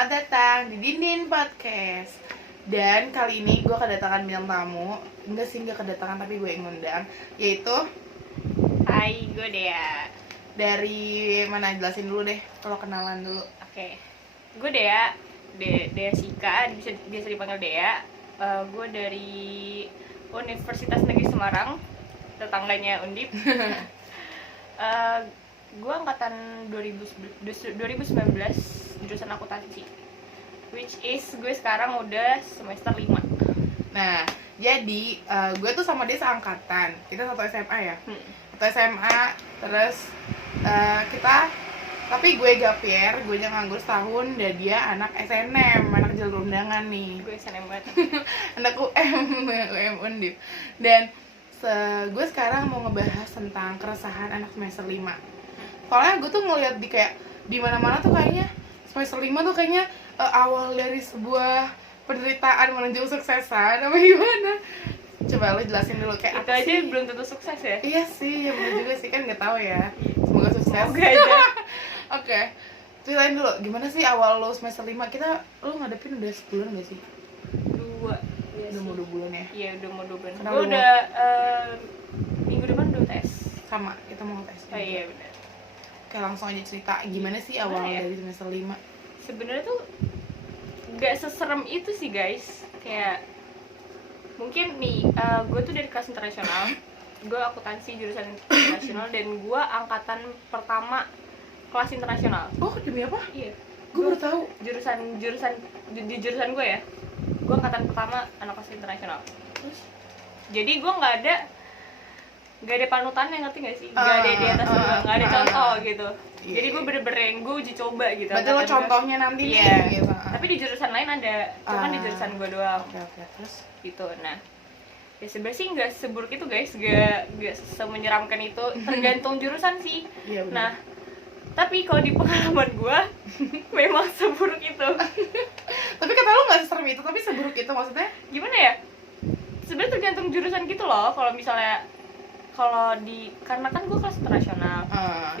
Selamat datang di Dindin Podcast. Dan kali ini gue kedatangan bintang tamu. Enggak kedatangan, tapi gue yang ngundang. Yaitu Hai, gue Dea. dari mana, jelasin dulu deh, kalau kenalan dulu. Oke, gue Dea, Dea Sika, biasa dipanggil Dea. Gue dari Universitas Negeri Semarang, tetangganya Undip. Gue angkatan 2019, jurusan akuntansi, which is gue sekarang udah semester 5. Nah, jadi gue tuh sama dia seangkatan. Kita satu SMA ya. Satu SMA, terus tapi gue gap year, gue nganggur setahun, dan dia anak SNM, anak jalur undangan nih. Gue SNM banget. Anak UM Undip. Dan gue sekarang mau ngebahas tentang keresahan anak semester 5. Soalnya gue tuh ngeliat di mana-mana tuh kayaknya semester 5 tuh kayaknya awal dari sebuah penderitaan menuju kesuksesan, apa gimana? Coba lo jelasin dulu kayak Itu apa aja sih? belum tentu sukses ya. Iya sih, ya bener juga sih, kan nggak tahu ya. Semoga sukses. Semoga aja. Oke, ceritain dulu gimana sih awal lo semester 5. Lo ngadepin udah sebulan gak sih? 2. Iya Udah sih. mau 2 bulan ya? Iya, udah mau 2 bulan. Kenapa Gue lu udah minggu depan udah tes. Sama, kita mau tes. Oh iya benar. Oke, langsung aja cerita gimana sih awal Gimana ya? dari semester 5. Sebenarnya tuh nggak seserem itu sih guys. Kayak mungkin nih, gue tuh dari kelas internasional. Gue akuntansi jurusan internasional dan gue angkatan pertama kelas internasional. Oh, demi apa? Iya. Gue baru tahu. Jurusan di jurusan gue ya. Gue angkatan pertama anak kelas internasional. Terus? Jadi gue nggak ada panutannya, ngerti nggak sih? Nggak ada di atas gue, nggak ada contoh gitu. Iya. Jadi gue bener-bener yang gue uji coba gitu. Berarti lo Angkatan gue. contohnya nanti Iya. nih gitu. Tapi di jurusan lain ada, cuman di jurusan gue doang Oke, terus? gitu. Nah, ya sebenarnya sih nggak seburuk itu guys, nggak semenyeramkan itu, tergantung jurusan sih. Iya benar. Nah, tapi kalau di pengalaman gue memang seburuk itu. Tapi kata lo nggak seserem itu, tapi seburuk itu maksudnya? Gimana ya? Sebenarnya tergantung jurusan gitu loh. Karena kan gue kelas internasional.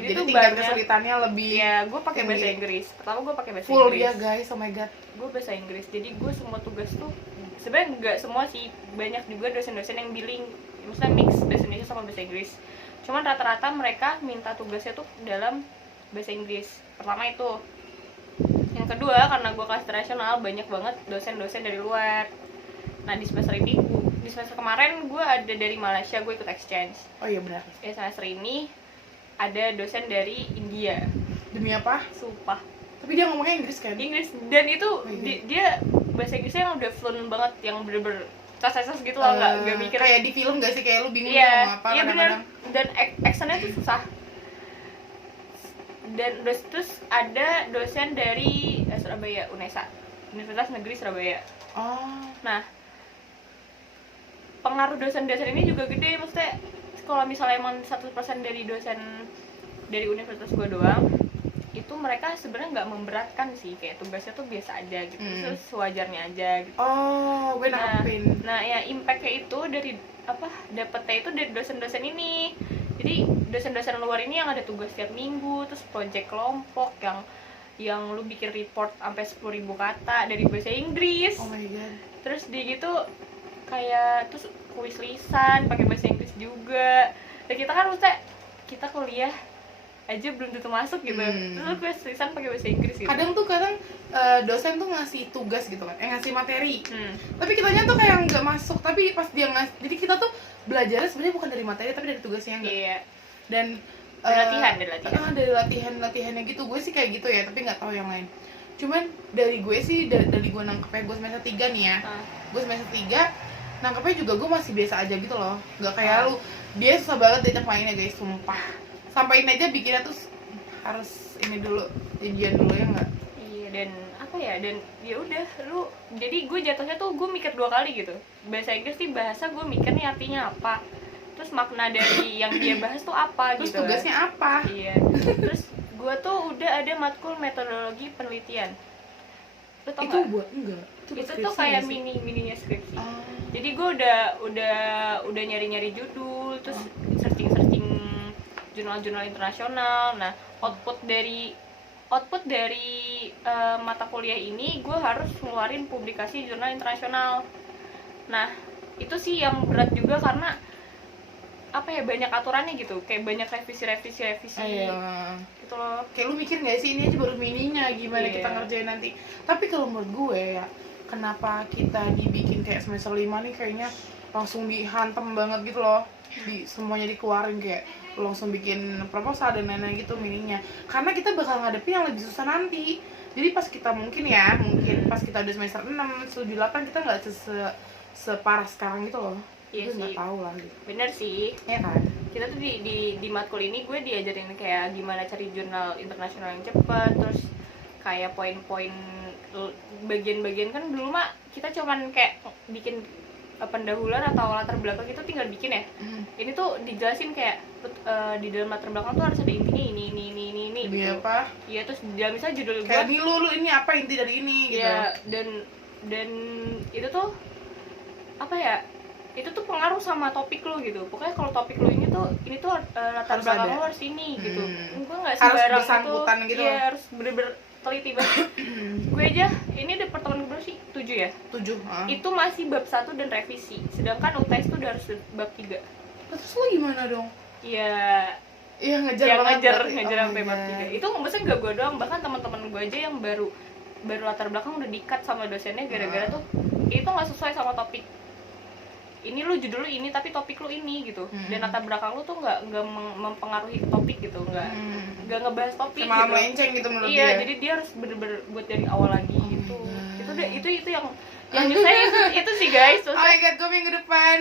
Jadi tuh tingkat banyak- kesulitannya lebih Iya, gue pakai bahasa tinggi. Inggris. Pertama gue pakai bahasa full Inggris. ya guys, oh my god. Gue bahasa Inggris. Jadi gue semua tugas tuh sebenarnya nggak semua sih, banyak juga dosen-dosen yang billing, maksudnya mix bahasa Indonesia sama bahasa Inggris. Cuman rata-rata mereka minta tugasnya tuh dalam bahasa Inggris. Pertama itu. Yang kedua, karena gue kelas internasional, banyak banget dosen-dosen dari luar. Nah di semester kemarin gue ada dari Malaysia, gue ikut exchange. Oh iya benar. Ya semester ini ada dosen dari India. Demi apa? Sumpah, Tapi dia ngomongnya Inggris kan? Inggris, dan itu iya. dia bahasa Inggrisnya yang udah fluent banget, yang bener-bener cas-cas gitu loh, nggak mikir. Kayak di film gak sih, kayak lu bingung Iya, ngomong apa iya bener. kadang-kadang. Dan accentnya tuh susah. Dan terus ada dosen dari Surabaya, UNESA, Universitas Negeri Surabaya. Oh, Nah, pengaruh dosen-dosen ini juga gede. Maksudnya kalau misalnya emang 100% dari dosen dari universitas gue doang, itu mereka sebenarnya nggak memberatkan sih, kayak tugasnya tuh biasa aja gitu, terus wajarnya aja gitu. oh, gue nangkepin. Nah ya impactnya itu dari dapetnya itu dari dosen-dosen ini. Jadi dosen-dosen luar ini yang ada tugas tiap minggu, terus project kelompok yang lu bikin report sampai 10.000 kata dari bahasa Inggris. Oh my god. Terus di gitu kayak terus kuis lisan pakai bahasa Inggris juga. Dan kita kan maksudnya kita kuliah aja belum tentu masuk gitu. Terus kuis lisan pakai bahasa Inggris gitu. Kadang dosen tuh ngasih tugas gitu kan, ngasih materi. Hmm. Tapi kitanya tuh kayak nggak masuk, tapi pas dia jadi kita tuh belajarnya sebenarnya bukan dari materi tapi dari tugasnya enggak. Iya. Dan Dari latihan. dari latihannya gitu. Gue sih kayak gitu ya, tapi nggak tahu yang lain. Cuman dari gue sih, dari gue nangkepnya, gue semester 3 nih ya. Gue semester 3 nangkepnya juga gue masih biasa aja gitu loh. Nggak kayak lu, dia susah banget diajak mainnya guys, sumpah. Sampaiin aja bikinnya tuh harus ini dulu, janjian dulu ya nggak? Iya, dan apa ya, dan ya udah lu, jadi gue jatuhnya tuh gue mikir 2 kali gitu. Bahasa Inggris sih bahasa, gue mikir nih artinya apa, terus makna dari yang dia bahas tuh apa. Terus gitu tugasnya apa? Iya. Terus gue tuh udah ada matkul metodologi penelitian. Lu tau Itu nggak? buat enggak? Itu tuh skripsi kayak nggak sih? mininya skripsi. Oh. Jadi gue udah nyari judul, terus searching jurnal internasional. Nah, output dari output dari mata kuliah ini gue harus ngeluarin publikasi jurnal internasional. Nah itu sih yang berat juga karena apa ya, banyak aturannya gitu, kayak banyak revisi gitu loh. Kayak lu mikir nggak sih ini aja baru mininya, gimana Iya. kita ngerjain nanti. Tapi kalau menurut gue ya, kenapa kita dibikin kayak semester 5 nih kayaknya langsung dihantam banget gitu loh, semuanya dikeluarin, kayak lu langsung bikin proposal dan lain-lain gitu mininya, karena kita bakal ngadepin yang lebih susah nanti. Jadi pas kita mungkin pas kita udah semester 6, 7, 8 kita nggak separah sekarang gitu loh. Iya Gue nggak sih. tahu lah gitu. Bener sih, Ya kan? kita tuh di matkul ini gue diajarin kayak gimana cari jurnal internasional yang cepat, terus kayak poin-poin bagian-bagian. Kan dulu mah kita cuman kayak bikin pendahuluan atau latar belakang, itu tinggal bikin ya. Ini tuh dijelasin kayak di dalam latar belakang tuh harus ada intinya ini Lebih gitu. apa? Iya, terus di dalam misalnya judul gue Kayak nih lu ini apa inti dari ini gitu. ya, dan itu tuh apa ya, itu tuh pengaruh sama topik lu gitu. Pokoknya kalau topik lu ini tuh latar Harus belakang ada. lu harus ini gitu. Gue nggak Harus sembarang bersangkutan gitu. Iya, harus bener-bener teliti banget. Gue aja ini udah pertemuan berapa sih? 7 ya. 7. Itu masih bab 1 dan revisi. Sedangkan UTS tuh udah harus bab 3. Terus lu gimana dong? Iya, Iya ngejar ya banget ngejar berarti. sampai Oh bab my 3. God. Itu maksudnya gak gue doang, bahkan teman-teman gue aja yang baru latar belakang udah di-cut sama dosennya gara-gara tuh itu nggak sesuai sama topik. Ini lu judul lu ini tapi topik lu ini gitu. Dan latar belakang lu tuh nggak mempengaruhi topik gitu, nggak ngebahas topik Malah gitu. melenceng gitu menurut Iya, dia. jadi dia harus bener-bener buat dari awal lagi gitu. my God. Itu yang nyusahin itu sih guys. Oh my god, gue minggu depan,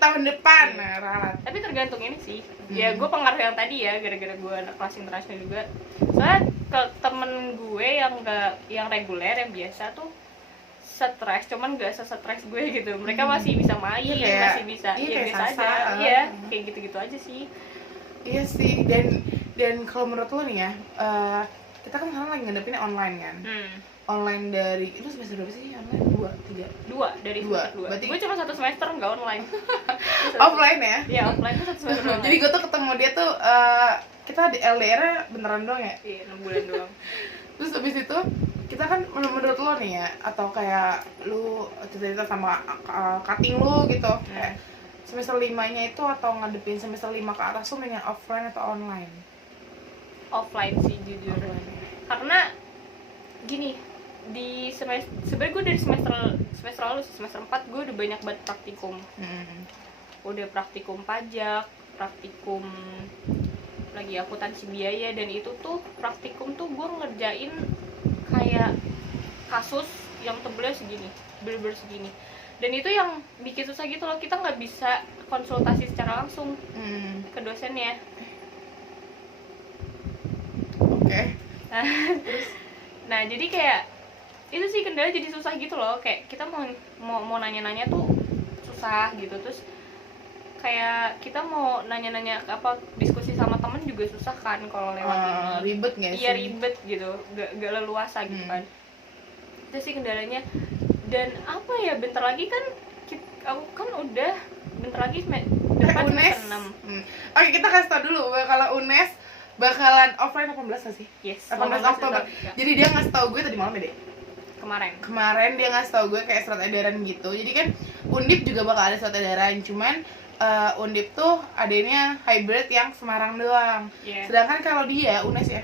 tahun depan, nah, ralat. Tapi tergantung ini sih. Ya gue pengaruh yang tadi ya, gara-gara gue anak kelas internasional juga. Soalnya ke temen gue yang reguler, yang biasa tuh stres, cuman gak se-stres gue gitu. Mereka masih bisa main, Iya, kayak- masih bisa, iya, ya kayak biasa Sasa, aja. Iya, kayak gitu-gitu aja sih. Iya sih, dan kalau menurut lo nih ya, kita kan sekarang lagi ngadepinnya online kan. Online dari, itu semester berapa sih online? 2, 3? 2 dari Dua. semester 2. Berarti- Gue cuma 1 semester nggak online. Offline ya? Iya, offline tuh 1 semester online. Jadi gue tuh ketemu dia tuh, kita di LDR-nya beneran doang ya? Iya, 6 bulan doang. Terus habis itu kita kan menurut lo nih ya, atau kayak lu cerita sama cutting lu gitu, kayak semester 5-nya itu atau ngadepin semester 5 ke atas tuh dengan offline atau online? Offline sih jujur. Karena gini, di semester sebenarnya gue dari semester lalu sih, semester 4 gue udah banyak banget praktikum. Udah praktikum pajak, praktikum lagi akuntansi biaya, dan itu tuh praktikum tuh gue ngerjain kayak kasus yang tebelnya segini, bener-bener segini. Dan itu yang bikin susah gitu loh, kita nggak bisa konsultasi secara langsung ke dosennya. Oke. Nah jadi kayak itu sih kendala, jadi susah gitu loh, kayak kita mau nanya-nanya tuh susah gitu. Terus kayak kita mau nanya-nanya apa, diskusi sama temen juga susah kan kalau lewat ini. Ribet nggak sih? Iya ribet gitu, gak leluasa gitu kan. Itu sih kendalanya. Dan apa ya, bentar lagi kan aku kan udah bentar lagi depan UNES. semester 6. Oke, kita kasih tau dulu kalau UNES bakalan offline 18 nggak sih? Yes, 18 Oktober. ya, Jadi dia ngasih tau gue tadi malam ya deh. kemarin Dia ngasih tau gue kayak surat edaran gitu. Jadi kan Undip juga bakal ada surat edaran, cuman Undip tuh adanya hybrid yang Semarang doang. yeah. Sedangkan kalau dia UNES ya,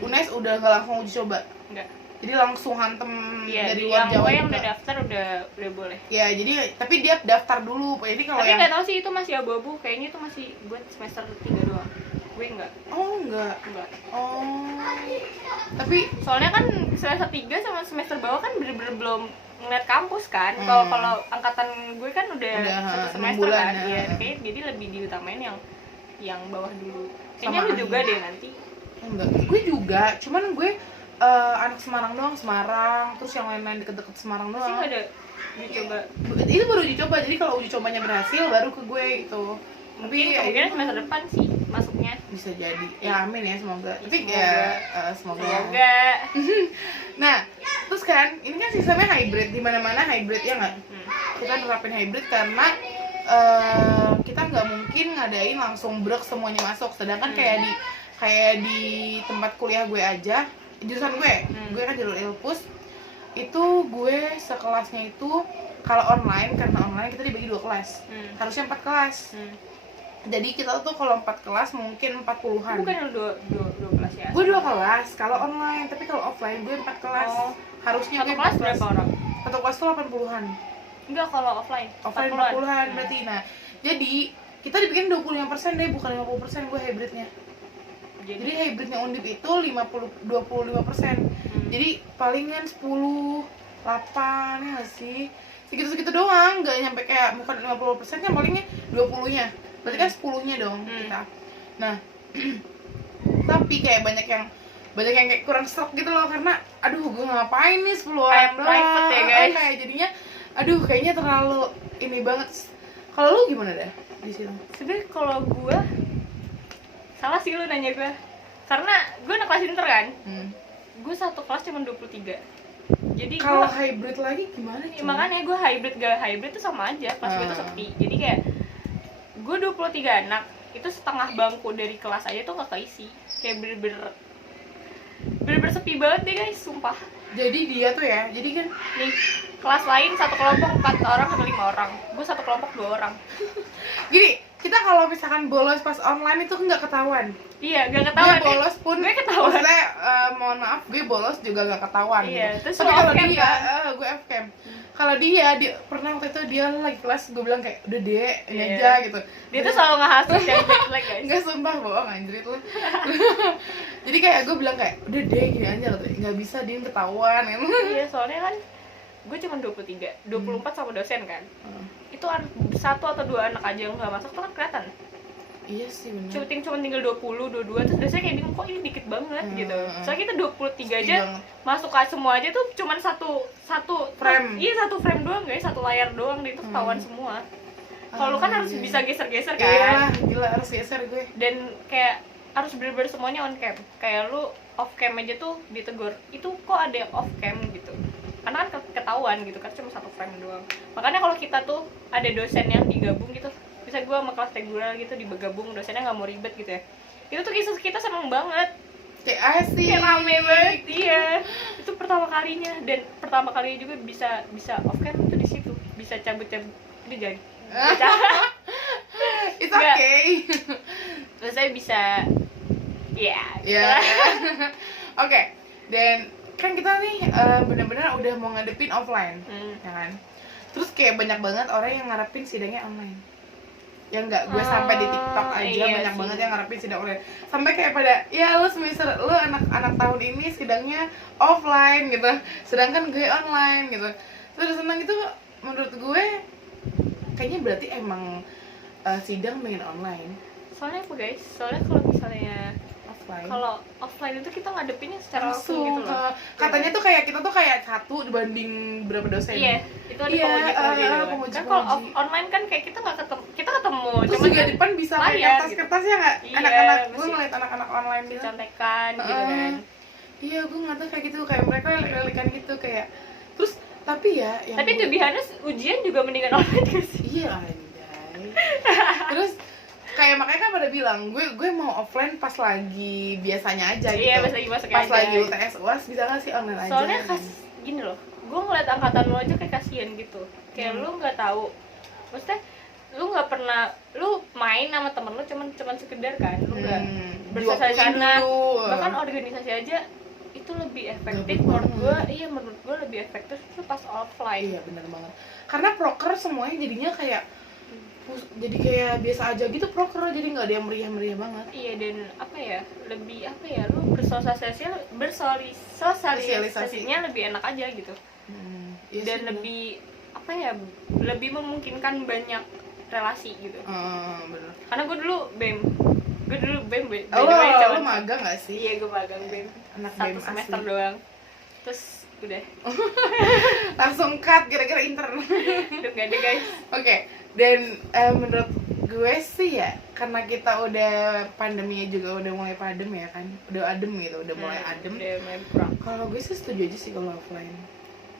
UNES udah nggak langsung uji coba. Enggak. Jadi langsung hantem Iya, dari luar yang Jawa gue yang juga. udah daftar udah boleh. Ya, jadi tapi dia daftar dulu. Jadi kalau Tapi yang nggak tahu sih itu masih abu-abu, kayaknya itu masih buat semester 3 doang. Gue enggak. enggak. Oh. Tapi Soalnya kan semester 3 sama semester bawah kan bener-bener belum ngeliat kampus kan. Kalau angkatan gue kan udah 1 6 semester bulan, kan. ya. Iya, kayak jadi lebih diutamain yang bawah dulu. Kayaknya Sama lu juga akhir. deh nanti. enggak. Gue juga, cuman gue anak Semarang doang, Semarang. Terus yang lain-lain deket-deket Semarang Sih doang. nggak ada dicoba. Itu baru uji coba. Jadi kalau uji cobanya berhasil baru ke gue gitu. Tapi Mungkin kemungkinan semester depan sih masuknya. bisa jadi. Ya amin ya, semoga. Tapi Semoga. ya semoga. Semoga. Nah, terus kan ini kan sistemnya hybrid, di mana-mana hybrid ya nggak? Kita nerapin hybrid karena kita nggak mungkin ngadain langsung brek semuanya masuk. Sedangkan kayak di tempat kuliah gue aja jurusan gue kan jalur Ilpus. Itu gue sekelasnya itu kalau online, karena online kita dibagi 2 kelas. Harusnya 4 kelas. Jadi kita tuh kalau 4 kelas mungkin 40-an. Bukan yang dua kelas ya? Gue 2 kelas kalau online, tapi kalau offline gue 4 kelas. Harusnya satu gue kelas 4 kelas. berapa orang? Satu kelas tuh 80-an. Enggak, kalau offline 40-an berarti. Nah, jadi kita dibikin 25% deh, bukan 50% gue hybridnya. Jadi hybridnya Undip itu 25%. Jadi palingan 10, 8 ya nggak sih? Segitu-segitu doang, nggak nyampe kayak bukan 50% kan, palingnya 20-nya. Berarti kan 10-nya dong kita. Nah, tapi kayak banyak yang kayak kurang stroke gitu loh, karena aduh gue ngapain nih 10 orang doang. Private ya guys. Kayak jadinya aduh kayaknya terlalu ini banget. Kalau lu gimana dah di situ? Sebenernya kalau gue salah sih lu nanya gue, karena gue anak kelas inter kan. Gue satu kelas cuma 23. Jadi kalau hybrid lagi gimana ya, makanya gue hybrid gak hybrid tuh sama aja, kelas gue tuh sepi. Jadi kayak gue 23 anak, itu setengah bangku dari kelas aja tuh gak keisi. Kayak bener-bener sepi banget deh guys, sumpah. Jadi dia tuh ya, jadi kan nih kelas lain satu kelompok 4 orang atau 5 orang, gue satu kelompok 2 orang. Gini, kita kalau misalkan bolos pas online itu nggak ketahuan. Iya, nggak ketahuan. Gue bolos pun gue ketahuan. Maksudnya mohon maaf, gue bolos juga nggak ketahuan. Iya, gitu. terus tapi kalau off-cam dia, kan? gue off-cam. Kalau dia pernah waktu itu dia lagi kelas, gue bilang kayak udah deh, ini Iya. aja gitu. Dia tuh selalu ngehasut yang jelek guys. Nggak, sumpah bohong anjrit lu. Jadi kayak gue bilang kayak udah deh gini aja loh, nggak bisa dia ketahuan gitu. Iya, soalnya kan gue cuma 23, 24 sama dosen kan. Itu satu atau 2 anak aja yang nggak masuk tuh kan kelihatan. Iya sih benar. Cuma tinggal 20, 22 terus dosennya kayak bingung kok ini dikit banget gitu. Soalnya kita 23 aja masuk ke semua aja tuh cuma satu frame. Iya, satu frame doang guys, satu layar doang, itu ketahuan semua. Kalau lu kan harus bisa geser-geser kan. Iya, gila harus geser gue. Dan kayak harus bener-bener semuanya on cam. Kayak lu off cam aja tuh ditegur, itu kok ada yang off cam gitu. Karena kan ketahuan gitu kan, cuma satu frame doang. Makanya kalau kita tuh ada dosen yang digabung gitu, bisa gue sama kelas reguler gitu digabung, dosennya nggak mau ribet gitu ya, itu tuh kita seneng banget, kayak asik, kayak rame banget. Iya, itu pertama kalinya, dan pertama kalinya juga bisa off cam itu di situ, bisa cabut-cabut dia jadi it's okay. Terus saya bisa ya Oke, dan kan kita nih benar-benar udah mau ngadepin offline, ya kan? Terus kayak banyak banget orang yang ngarepin sidangnya online. Ya enggak, gue sampai di TikTok aja iya banyak sih. banget yang ngarepin sidang online. Sampai kayak pada, ya lu semester lu anak tahun ini sidangnya offline gitu, sedangkan gue online gitu. Terus senang itu menurut gue kayaknya berarti emang sidang pengen online. Soalnya apa guys? Soalnya kalau misalnya Offline. kalau offline itu kita ngadepinnya secara langsung gitu loh. Katanya tuh kayak kita tuh kayak satu dibanding berapa dosen. Iya, itu ada Iya, penguji-penguji gitu kan. penguji-penguji. Kan kalau online kan kayak kita ketemu, Terus cuman juga kan depan bisa kayak layar kertas-kertas ya nggak? Iya, Anak-anak, gue mesti ngeliat anak-anak online gitu. dicontekan gitu kan. Iya, gue nggak tahu kayak gitu, kayak mereka lelekan gitu kayak. Terus tapi ya yang Tapi to be honest, ujian juga mendingan online gak sih? iya anjay. Terus kayak makanya kan pada bilang gue mau offline pas lagi biasanya aja gitu. Iya, pas lagi masuk pas aja. lagi UTS UAS bisa nggak sih online aja? Soalnya gini loh, gue ngeliat angkatan lu aja kayak kasihan gitu. Kayak lu nggak tahu, maksudnya lu nggak pernah, lu main sama temen lu cuman sekedar kan, lu nggak bersosialisasi, bahkan organisasi aja itu lebih efektif menurut gue. Iya, menurut gue lebih efektif itu pas offline. Iya benar banget, karena proker semuanya jadinya kayak jadi kayak biasa aja gitu, proker jadi nggak ada yang meriah banget. Iya, dan apa ya, lebih apa ya, lu bersosialisasinya lebih enak aja gitu. Iya Dan sih, lebih apa ya, lebih memungkinkan banyak relasi gitu. bener. Karena gue dulu BEM by the way, Lo magang nggak sih? Iya, gue magang BEM Anak 1 BEM semester asli. doang, terus udah Langsung cut gara-gara intern. udah nggak ada guys. Oke, dan menurut gue sih ya, karena kita udah pandeminya juga udah mulai padem ya kan, udah adem gitu, udah mulai adem. Udah mulai kurang. Kalau gue sih setuju aja sih kalau offline.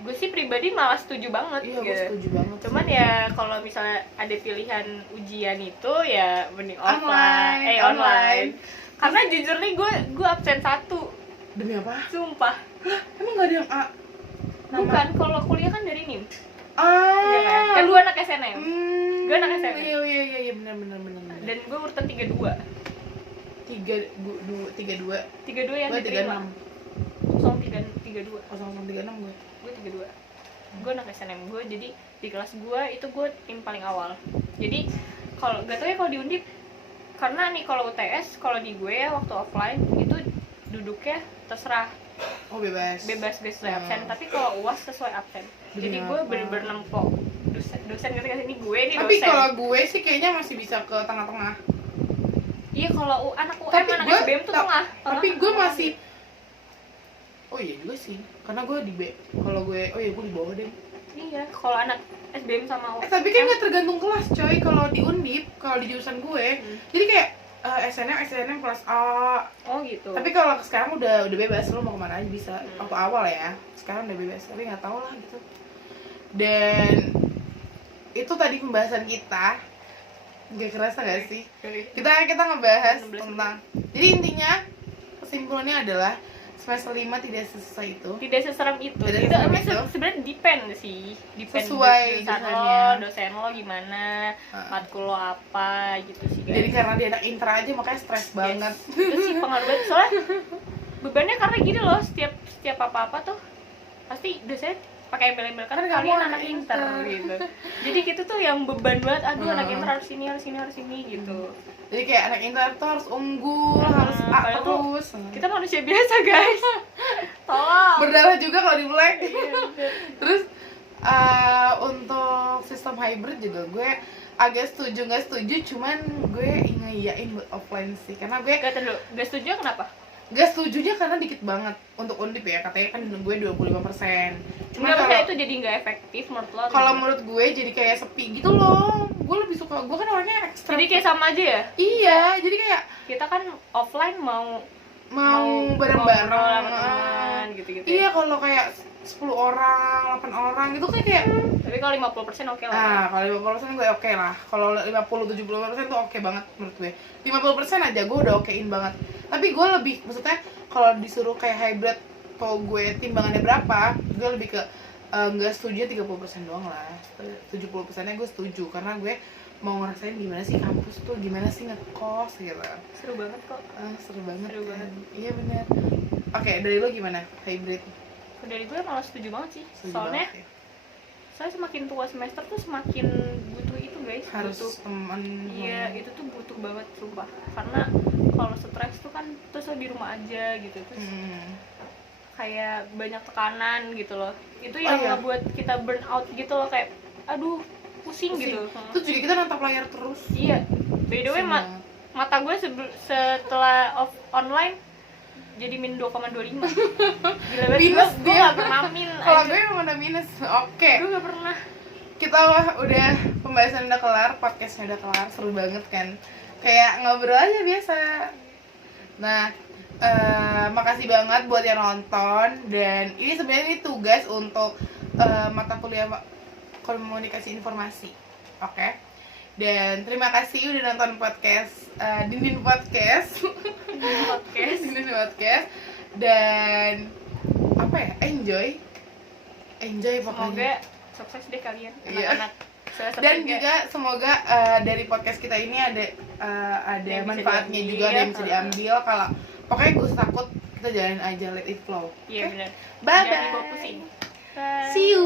Gue sih pribadi malah setuju banget. Iya, gue gitu. setuju banget. Cuman ya kalau misalnya ada pilihan ujian itu ya mending Online. online. Karena jujur nih gue absen 1. Demi apa? Sumpah. Emang nggak ada yang A? Bukan, kalau kuliah kan dari NIM. Ah, Iya kan? Kan gue anak SNM. Gue anak SNM. Iya, benar. Dan gue urutan 32. 32. 32 yang Gue diterima. 36. 0332. 0036 gue. Gue 32. Gue anak SNM. Gue jadi di kelas gue itu gue tim paling awal. Jadi kalau gak tau ya kalau di Undip, karena nih kalau UTS, kalau di gue ya waktu offline itu duduknya terserah, Oh, bebas sesuai absen. Tapi kalau UAS sesuai absen. Jadi gue Kenapa? bener-bener nempok dosen ngerti gak sih, ini gue nih Tapi dosen. kalau gue sih kayaknya masih bisa ke tengah-tengah. Iya, kalau anak UM, Tapi anak gue SBM tuh tengah. Tapi gue masih. Oh iya juga sih, karena gue di B. Kalau gue, oh iya gue di bawah deh. Iya, kalau anak SBM sama UM. Tapi kan nggak tergantung kelas coy. Kalau di Undip, kalau di jurusan gue, jadi kayak SNM kelas A. Oh gitu. Tapi kalau sekarang udah bebas, lo mau kemana aja bisa. Waktu awal ya, sekarang udah bebas. Tapi nggak tahu lah gitu. Dan itu tadi pembahasan kita. Gak kerasa gak sih? Kita ngebahas 16 tentang. Jadi intinya kesimpulannya adalah semester 5 tidak sesusah itu. Tidak seserem itu. Tidak Itu seserem emang itu. sebenarnya depend sih. Depend Sesuai jurusan jurusannya. dosen lo gimana, Heeh. matkul lo apa gitu sih guys. Jadi karena dia anak intra aja makanya stres banget. Itu sih pengaruh banget. Soalnya bebannya karena gini loh, setiap apa-apa tuh pasti dosen pakai embel-embel kan Kan kalian kamu anak anak inter inter. gitu. Jadi gitu tuh yang beban banget, aduh anak Hmm. inter harus ini gitu. Jadi kayak anak intra tuh harus unggul, harus A padahal tuh terus. Kita manusia biasa guys. Tolong. Berdarah juga kalau di black. Iya, bener. Terus untuk sistem hybrid juga gue agak setuju nggak setuju, cuman gue ngiyain buat offline sih karena gue Gak dulu, gak setuju kenapa? gak setujunya karena dikit banget untuk Undip ya, katanya kan gue 25%. Cuman Enggak, maksudnya kalau itu jadi nggak efektif menurut lo? kalau menurut gue jadi kayak sepi gitu loh. Gue lebih suka, gue kan orangnya ekstra. jadi kayak sama aja ya? Iya, jadi kayak Kita kan offline mau bareng-bareng ngobrol sama teman gitu-gitu. Iya, kalau kayak 10 orang, 8 orang gitu kayak Tapi kalau 50% oke lah. nah, kalau 50% gue oke lah. Kalau 50-70% tuh oke banget menurut gue. 50% aja gue udah okein banget. Tapi gue lebih, maksudnya kalau disuruh kayak hybrid atau gue timbangannya berapa, gue lebih ke nggak setuju 30% doang lah. 70%-nya gue setuju karena gue mau ngerasain gimana sih kampus tuh, gimana sih ngekos gitu. Seru banget kok. Seru banget. Seru kan? banget. Iya benar. Oke, dari lo gimana hybrid? Dari gue malah setuju banget sih. Setuju Soalnya banget ya. saya semakin tua semester tuh semakin butuh itu guys. Harus Butuh. teman. Iya, itu tuh butuh banget sumpah. Karena kalau stres tuh kan terus lo di rumah aja gitu. Terus kayak banyak tekanan gitu loh. Itu yang iya. ngebuat kita burn out gitu loh, kayak aduh pusing gitu. Terus jadi kita nonton layar terus. Iya. By the way, Pusing mata gue setelah online jadi min 2,25. Gila banget. Minus Gue dia. gak pernah min. Kalau anjir. gue emang udah minus. Oke. Gue gak pernah. Kita udah pembahasan udah kelar, podcastnya udah kelar, seru banget kan. Kayak ngobrol aja biasa. Nah, makasih banget buat yang nonton. Dan ini sebenarnya tugas untuk mata kuliah komunikasi informasi. Oke. Dan terima kasih udah nonton podcast Dindin Podcast. Dindin Podcast. Dan apa ya? Enjoy Semoga pokoknya. sukses deh kalian, Iya. anak-anak. Dan juga semoga dari podcast kita ini ada Yang bisa manfaatnya diambil, juga, ada yang bisa diambil. Kalau pokoknya gue takut, kita jalanin aja, let it flow. Iya Oke? benar. Bye Jangan bye. dibawa pusing. Bye. See you.